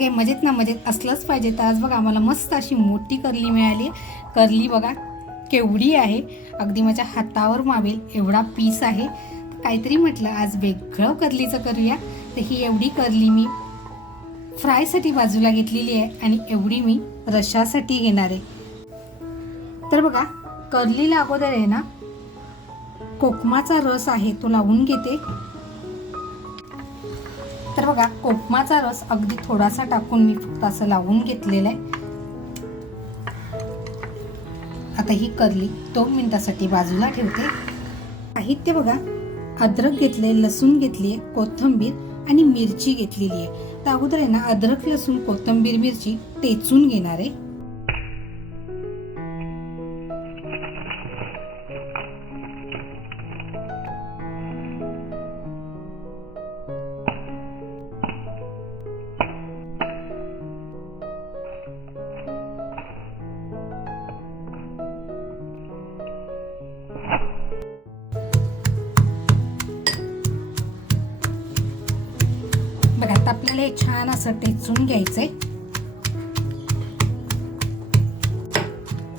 सगळे मजेत ना मजेत असलंच पाहिजे. तर आज बघा आम्हाला मस्त अशी मोठी करली मिळाली. करली बघा केवढी आहे. अगदी माझ्या हातावर मावेल एवढा पीस आहे. काहीतरी म्हटलं आज वेगळं करलीचं करूया. तर ही एवढी करली मी फ्रायसाठी बाजूला घेतलेली आहे आणि एवढी मी रशासाठी घेणार आहे. तर बघा करलीला अगोदर आहे ना कोकमाचा रस आहे तो लावून घेते. तर बघा कोकमाचा रस अगदी थोडासा टाकून मी फक्त असं लावून घेतलेला आहे. आता ही करली दोन मिनिटासाठी बाजूला ठेवते. साहित्य बघा अद्रक घेतले लसूण घेतली आहे कोथिंबीर आणि मिरची घेतलेली आहे. तर अगोदर आहे ना अद्रक लसूण कोथिंबीर मिरची टेचून घेणार आहे. आपल्याला हे छान असं टेचून घ्यायचंय.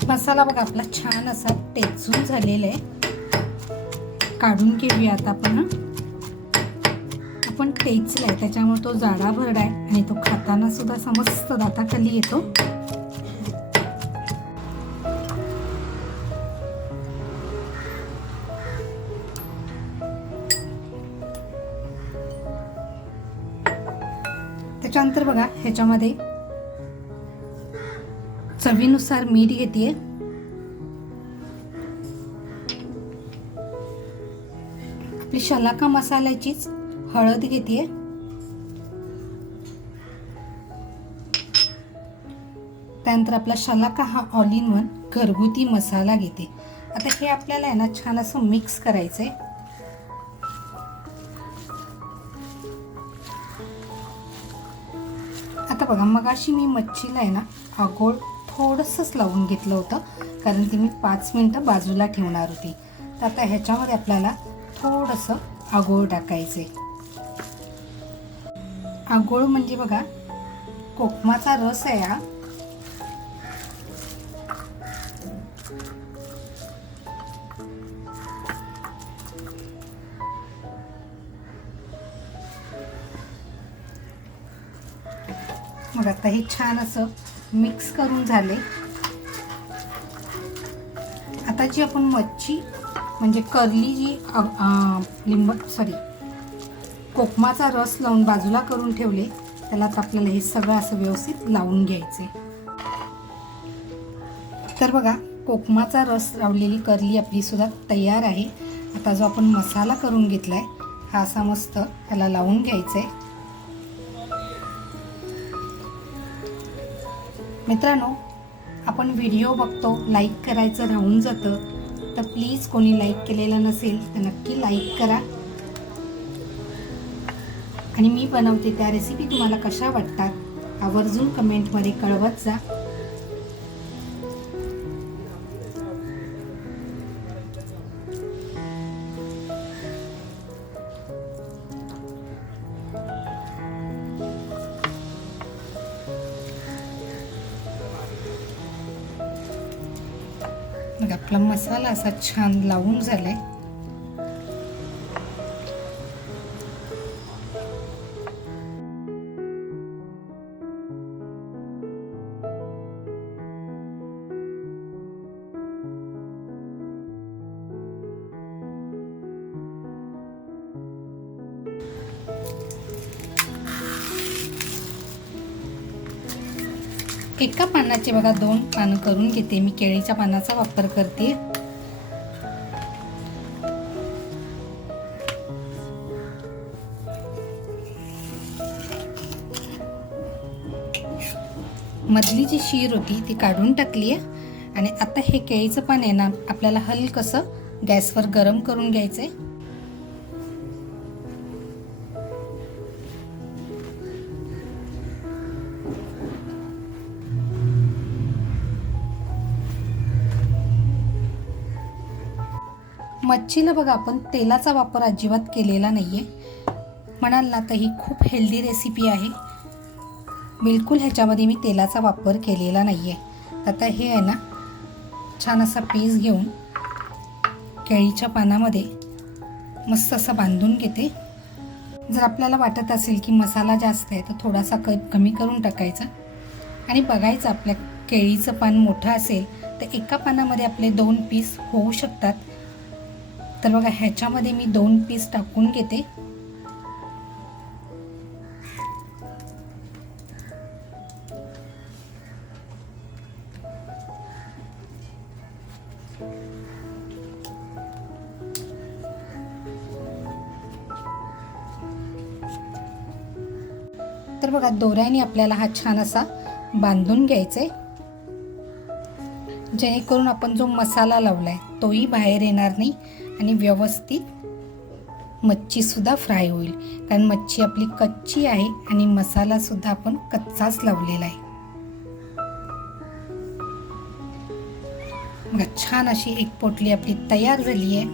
मसाला बघा आपला छान असा टेचून झालेला आहे. काढून घेऊया आता आपण आपण टेचलाय त्याच्यामुळे तो जाडा भरडा आहे आणि तो खाताना सुद्धा समस्त दाताखाली येतो. त्याच्यानंतर बघा ह्याच्यामध्ये चवीनुसार मीठ घेते आपली शलाका मसाल्याचीच हळद घेते त्यानंतर आपला शलाका हा ऑल इन वन घरगुती मसाला घेते. आता हे आपल्याला आहे ना छान असं मिक्स करायचं आहे बघा मगाशी मी मच्छीला आहे ना आगोळ थोडंसंच लावून घेतलं होतं कारण ती मी पाच मिनटं बाजूला ठेवणार होती. तर आता ह्याच्यामध्ये आपल्याला थोडंसं आगोळ टाकायचे आगोळ म्हणजे बघा कोकमाचा रस आहे हा. हे छान असं मिक्स करून झाले. आता जी आपण मच्छी म्हणजे करली जी लिंब सॉरी कोकमाचा रस लावून बाजूला करून ठेवले त्याला आपल्याला हे सगळं असं व्यवस्थित लावून घ्यायचे तर बघा कोकमाचा रस लावलेली करली आपली सुद्धा तयार आहे. आता जो आपण मसाला करून घेतला आहे हा असा मस्त त्याला लावून घ्यायचा आहे मित्रांनो आपण व्हिडिओ बघतो लाईक करायचं राहून जातं. तर प्लीज कोणी लाईक केलेलं नसेल तर नक्की लाईक करा. आणि मी बनवते त्या रेसिपी तुम्हाला कशा वाटतात आवर्जून कमेंटमध्ये कळवत जा. मग आपला मसाला असा छान लावून झाला आहे एका पानाचे बघा दोन पानं करून घेते मी. केळीच्या पानाचा वापर करते. मधली जी शीर होती ती काढून टाकली आहे. आणि आता हे केळीचं पान आहे ना आपल्याला हलकसं गॅसवर गरम करून घ्यायचंय. मच्छीला बघा आपण तेलाचा वापर अजिबात केलेला नाही आहे म्हणाल ना तर ही खूप हेल्दी रेसिपी आहे. बिलकुल ह्याच्यामध्ये मी तेलाचा वापर केलेला नाही आहे आता हे आहे ना छान असा पीस घेऊन केळीच्या पानामध्ये मस्त असं बांधून घेते. जर आपल्याला वाटत असेल की मसाला जास्त आहे तर थोडासा क कमी करून टाकायचा. आणि बघायचं आपल्या केळीचं पान मोठं असेल तर एका पानामध्ये आपले दोन पीस होऊ शकतात. तर बघा ह्याच्यामध्ये मी दोन पीस टाकून घेते. तर बघा दोऱ्याने आपल्याला हा छान असा बांधून घ्यायचा आहे जेणेकरून आपण जो मसाला लावलाय तोही बाहेर येणार नाही. आणि व्यवस्थित मच्छीसुद्धा फ्राय होईल. कारण मच्छी आपली कच्ची आहे आणि मसालासुद्धा आपण कच्चाच लावलेला आहे. बघा छान अशी एक पोटली आपली तयार झाली आहे.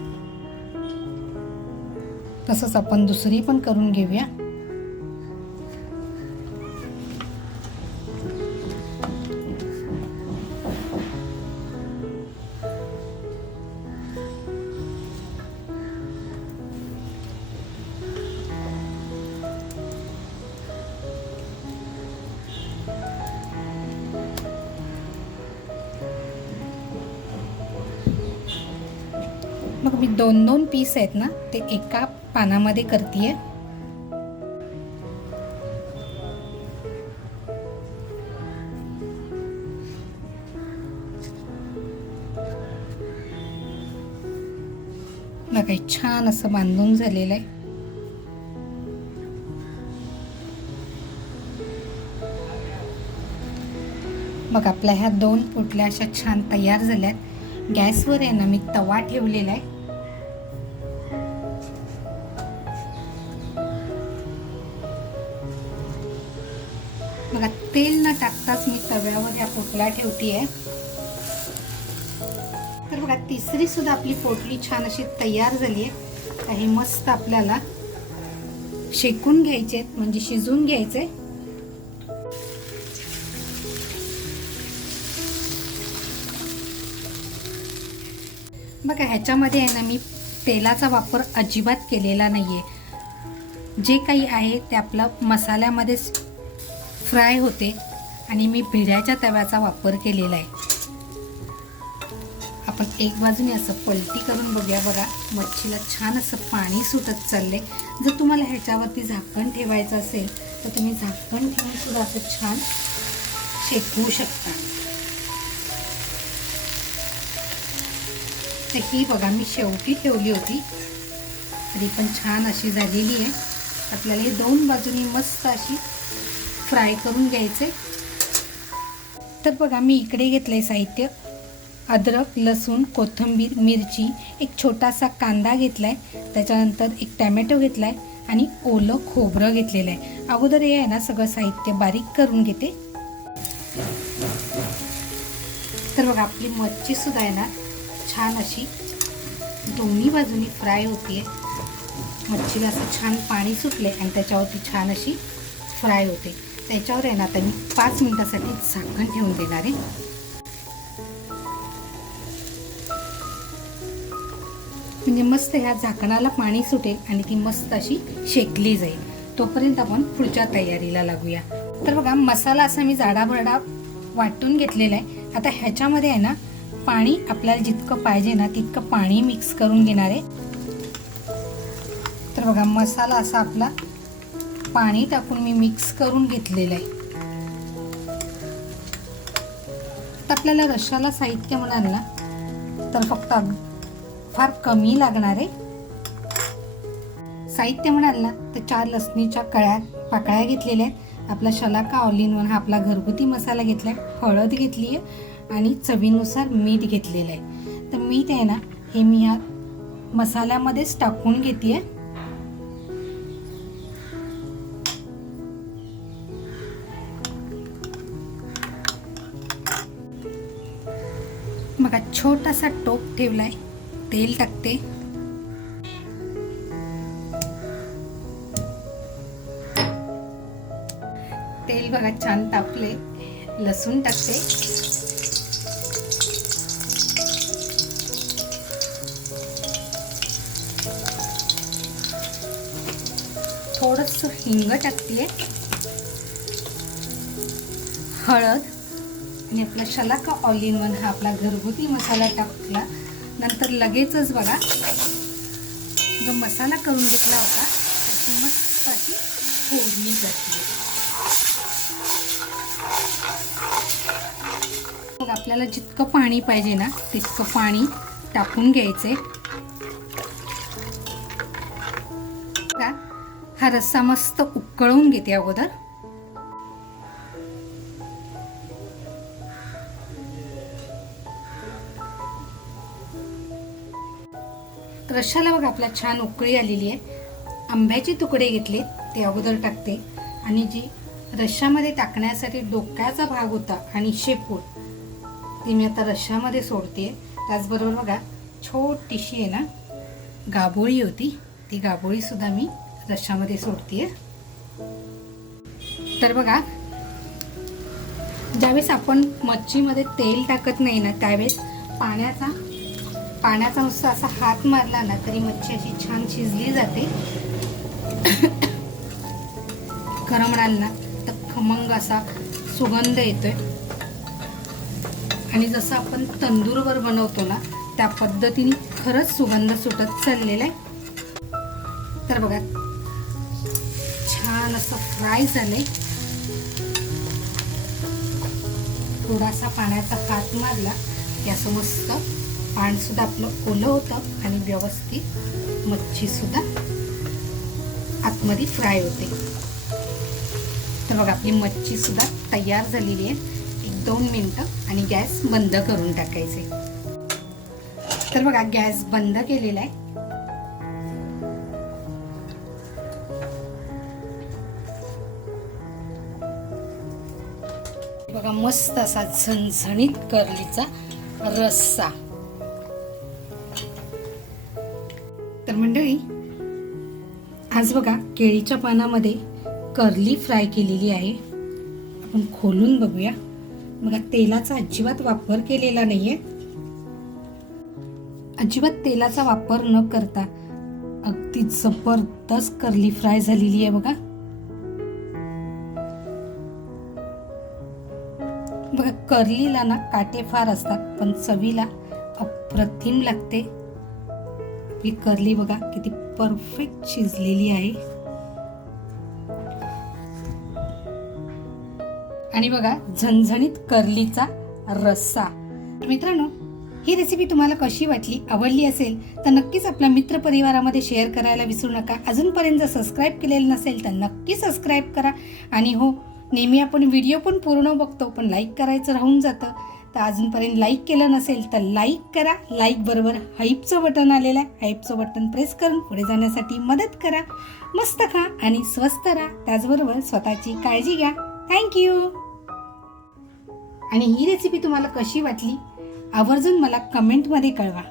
तसंच आपण दुसरी पण करून घेऊया. मग मी दोन दोन पीस आहेत ना ते एका पानामध्ये करते बघा छान असं बांधून झालेलं आहे. मग आपल्या ह्या दोन पोटल्या अशा छान तयार झाल्यात. गॅसवर आहे ना मी तवा ठेवलेला आहे. बघा तेल न टाकताच मी तव्यावर ह्या पोटल्या ठेवते आहे तर बघा तिसरी सुद्धा आपली पोटली छान अशी तयार झाली आहे काही मस्त आपल्याला शेकून घ्यायचे म्हणजे शिजून घ्यायचे. बघा ह्याच्यामध्ये आहे ना मी तेलाचा वापर अजिबात केलेला नाही आहे जे काही आहे ते आपलं मसाल्यामध्येच फ्राय होते आणि मी भिड्याच्या तव्याचा वापर केलेला आहे. आपण एक बाजूने असं पलटी करून बघूया बघा. मच्छीला छान असं पाणी सुटत चालले जर तुम्हाला ह्याच्यावरती झाकण ठेवायचं असेल तर तुम्ही झाकण ठेवून सुद्धा असं छान शेकवू शकता. तर ही बघा मी शेवटी ठेवली होती. तरी पण छान अशी झालेली आहे. आपल्याला हे दोन बाजूनी मस्त अशी फ्राय करून घ्यायचे. तर बघा मी इकडे घेतलंय साहित्य. अद्रक लसूण कोथिंबीर मिरची एक छोटासा कांदा घेतलाय. त्याच्यानंतर एक टॅमॅटो घेतलाय आणि ओलं खोबरं घेतलेलं आहे. अगोदर हे आहे ना सगळं साहित्य बारीक करून घेते. तर बघा आपली मच्छी सुद्धा आहे ना छान अशी दोन्ही बाजूनी फ्राय होते मच्छीला असं छान पाणी सुटले आणि त्याच्यावरती छान अशी फ्राय होते. त्याच्यावर आहे ना आता मी पाच मिनिटासाठी झाकण ठेवून देणार आहे. म्हणजे मस्त ह्या झाकणाला पाणी सुटेल आणि ती मस्त अशी शेकली जाईल. तोपर्यंत आपण पुढच्या तयारीला लागूया. तर बघा मसाला असा मी जाडाभरडा वाटून घेतलेला आहे. आता ह्याच्यामध्ये आहे ना पाणी आपल्याला जितकं पाहिजे ना तितकं पाणी मिक्स करून घेणार आहे. तर बघा मसाला असा आपला पाणी टाकून मी मिक्स करून घेतलेलं आहे. तर आपल्याला रशाला साहित्य म्हणाल ना तर फक्त फार कमी लागणार आहे. साहित्य म्हणाल ना तर चार लसणीच्या कळ्या पाकळ्या घेतलेल्या आहेत. आपला शलाका ऑल इन वन हा आपला घरगुती मसाला घेतला आहे हळद घेतली आहे आणि चवीनुसार मीठ घेतलेलं आहे. तर मीठ आहे ना हे मी ह्या मसाल्यामध्येच टाकून घेते आहे बघा छोटासा टोप ठेवलाय. तेल टाकते. तेल बघा छान तापले. लसूण टाकते. थोडस हिंग टाकते हळद. आणि आपला शलाका ऑल इन वन हा आपला घरगुती मसाला टाकला. नंतर लगेचच बघा जो मसाला करून घेतला होता त्याची मस्त अशी फोडणी जाते मग आपल्याला जितकं पाणी पाहिजे ना तितकं पाणी टाकून घ्यायचे. हा रस्सा मस्त उकळून घेते अगोदर. रश्शाला बघा आपला छान उकळी आलेली आहे. आंब्याचे तुकडे घेतले ते अगोदर टाकते. आणि जी रश्शामध्ये टाकण्यासाठी डोक्याचा भाग होता आणि शेपूट ती मी आता रश्शामध्ये सोडते. त्याचबरोबर बघा छोटीशी आहे ना गाबोळी होती ती गाबोळीसुद्धा मी रश्शामध्ये सोडते तर बघा ज्यावेळेस आपण मच्छीमध्ये तेल टाकत नाही ना त्यावेळेस पाण्याचा पाण्याचा नुसता असा हात मारला ना तरी मच्छी अशी छान शिजली जाते. खरं म्हणाल ना तर खमंग असा सुगंध येतोय. आणि जसं आपण तंदूरवर बनवतो ना त्या पद्धतीने खरंच सुगंध सुटत चाललेला आहे. तर बघा छान असं फ्राय झालंय. थोडासा पाण्याचा हात मारला की असं मस्त पाणसुद्धा आपलं ओलं होतं आणि व्यवस्थित मच्छी सुद्धा आतमध्ये फ्राय होते. तर बघा आपली मच्छी सुद्धा तयार झालेली आहे. एक दोन मिनटं आणि गॅस बंद करून टाकायचे. तर बघा गॅस बंद केलेला आहे. बघा मस्त असा झणझणीत करलीचा रस्सा. आज बघा केळीच्या पानामध्ये कर्ली फ्राय केलेली आहे. आपण खोलून बघूया. बघा तेलाचा अजिबात वापर केलेला नाहीये. अजिबात तेलाचा वापर न करता अगदी जबरदस्त कर्ली फ्राय झालेली आहे बघा. बघा कर्लीला ना काटे फार असतात पण चवीला अप्रतिम लागते. आपली करली बघा किती परफेक्ट शिजलेली आहे. आणि बघा झणझणीत करलीचा रस्सा. मित्रांनो ही रेसिपी तुम्हाला कशी वाटली आवडली असेल तर नक्कीच आपल्या मित्र परिवारामध्ये शेअर करायला विसरू नका. अजूनपर्यंत जर सबस्क्राईब केलेलं नसेल तर नक्की सबस्क्राईब करा. आणि हो नेहमी आपण व्हिडिओ पण पूर्ण बघतो पण लाईक करायचं राहून जातं. तर अजूनपर्यंत लाईक केलं नसेल तर लाईक करा. लाईक बरोबर हाईपचं बटन आलेलं आहे. हाईपचं बटन प्रेस करून पुढे जाण्यासाठी मदत करा. मस्त खा आणि स्वस्त राहा. त्याचबरोबर स्वतःची काळजी घ्या. थँक्यू आणि ही रेसिपी तुम्हाला कशी वाटली? आवर्जून मला कमेंटमध्ये कळवा.